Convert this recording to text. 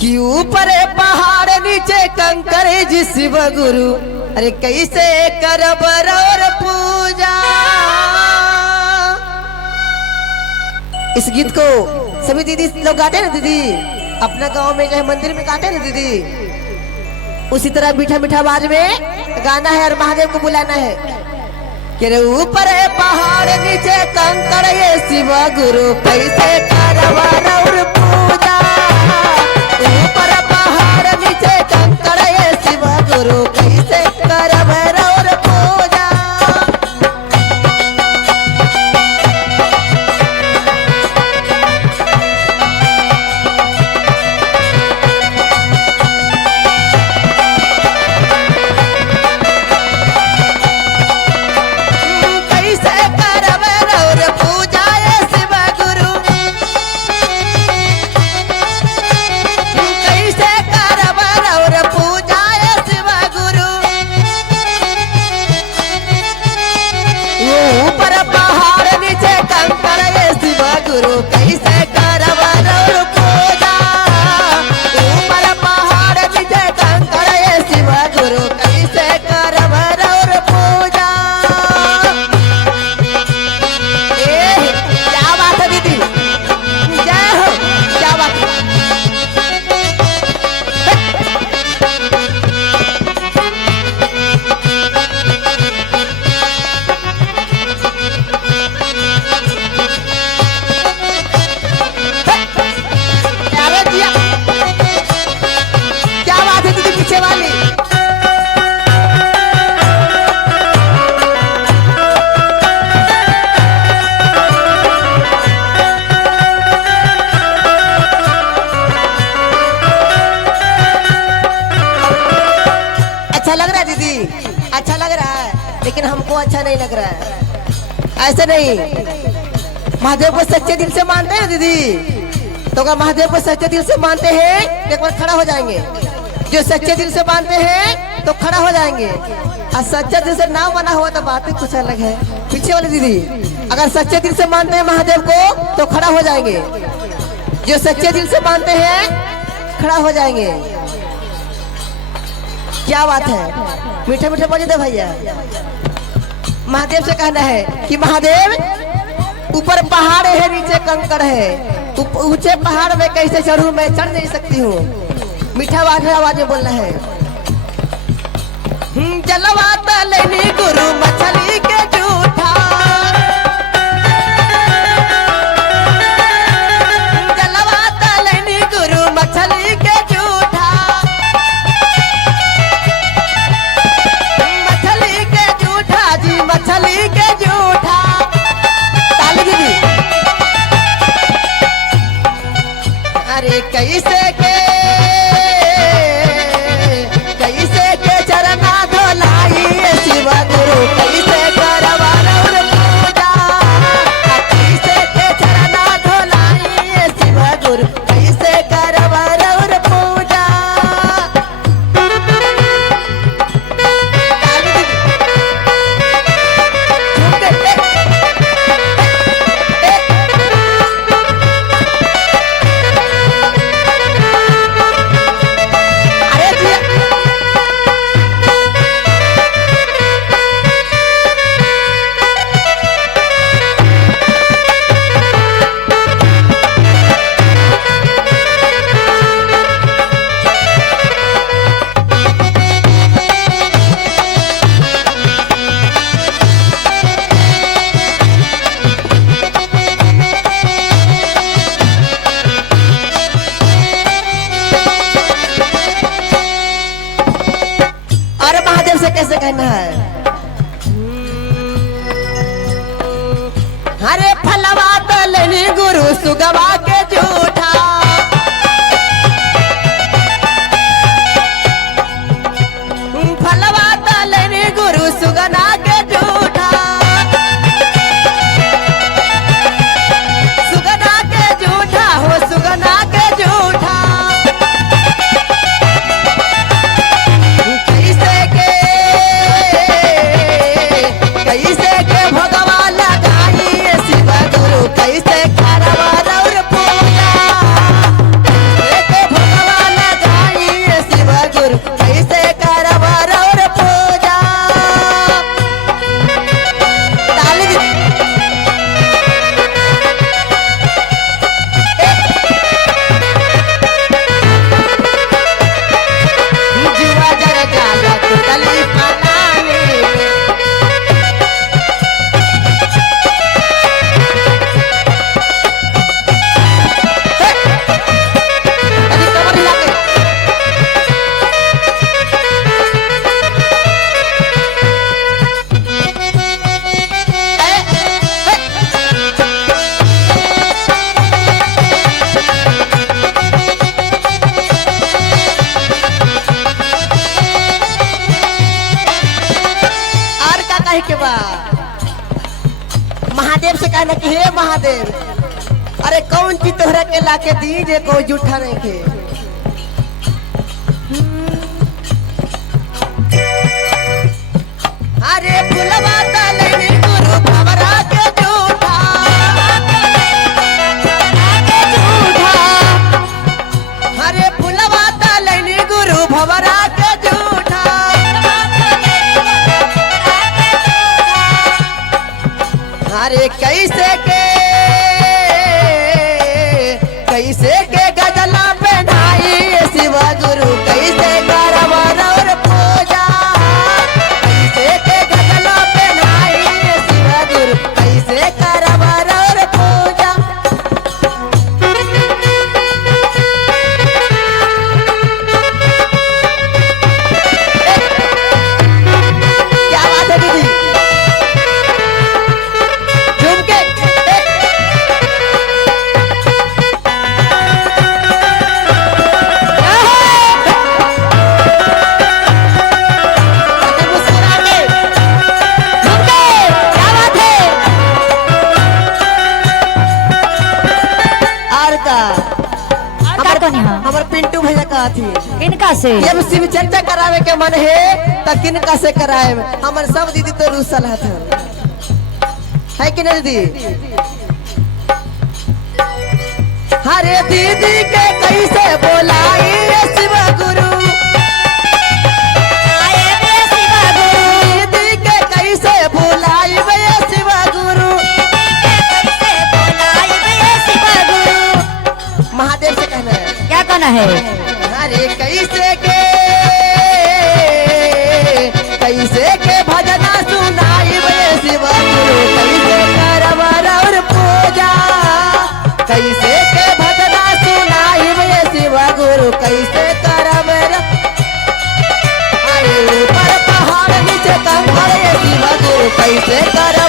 कि ऊपर पहाड़ नीचे कंकर जी शिव गुरु, अरे कैसे करब और पूजा। इस गीत को सभी दीदी लोग गाते ना दीदी, अपना गांव में चाहे मंदिर में गाते ना दीदी, उसी तरह मीठा मीठा आवाज में गाना है और महादेव को बुलाना है कि ऊपर पहाड़ नीचे कंकड़ ये शिव गुरु, कैसे करब और पूजा। ऊपर पहाड़ नीचे कंकड़ ये शिव गुरु, कैसे करब और पूजा। अच्छा लग रहा है दीदी, अच्छा लग रहा है, लेकिन हमको अच्छा नहीं लग रहा है। ऐसे नहीं, महादेव को सच्चे दिल से मानते हैं दीदी, तो अगर महादेव को सच्चे दिल से मानते हैं एक बार खड़ा हो जाएंगे। जो सच्चे दिल से मानते हैं तो खड़ा हो जाएंगे, और सच्चे दिल से ना माना हुआ तो बात ही कुछ अलग है। पीछे वाली दीदी, अगर सच्चे दिल से मानते हैं महादेव को तो खड़ा हो जाएंगे। जो सच्चे दिल से मानते हैं खड़ा हो जाएंगे। क्या बात है, मीठे मीठे बोलिए दे भैया। महादेव से कहना है कि महादेव ऊपर पहाड़ है नीचे कंकड़ है, ऊंचे पहाड़ में कैसे चढ़ूं, मैं चढ़ नहीं सकती हूँ। मीठा आवाज में बोलना है। जलवा तलनी गुरु मछली के जूठा, जलवा तलनी गुरु मछली के जूठा, मछली के जूठा जी मछली के जूठा। ताली दीदी। अरे कैसे के चरना धोलाई शिव गुरु, कैसे करब और कहना कि हे महादेव, अरे कौन चीज तोहरा के लाके दी जे कोई जूठा नहीं के। अरे फुलवा तलनी गुरु भवरा के जूठा, अरे फुलवा तलनी गुरु भवरा के जूठा। अरे कैसे के गजला पहनाई शिव गुरु, कैसे करवा और पूजा, कैसे के गजला पहनाई शिव गुरु, कैसे करवा और पूजा। क्या बात है दीदी, झूम के हमार पिंटू भैया कहा थी किनका से ये शिव चर्चा करावे के मन है तो किनका से कराए। हमार सब दीदी तो रुसल है कि नहीं दीदी। हरे दीदी के कैसे बोलाई शिव गुरु, दीदी के कैसे बोलाई शिव गुरु, महादेव से कहना है, क्या कहना है। अरे कैसे के भजना सुनाई शिव गुरु, कैसे करवा और पूजा, कैसे के भजना सुनाई शिव गुरु, कैसे करवा। अरे ऊपर पहाड़ नीचे कंकर शिव गुरु, कैसे कर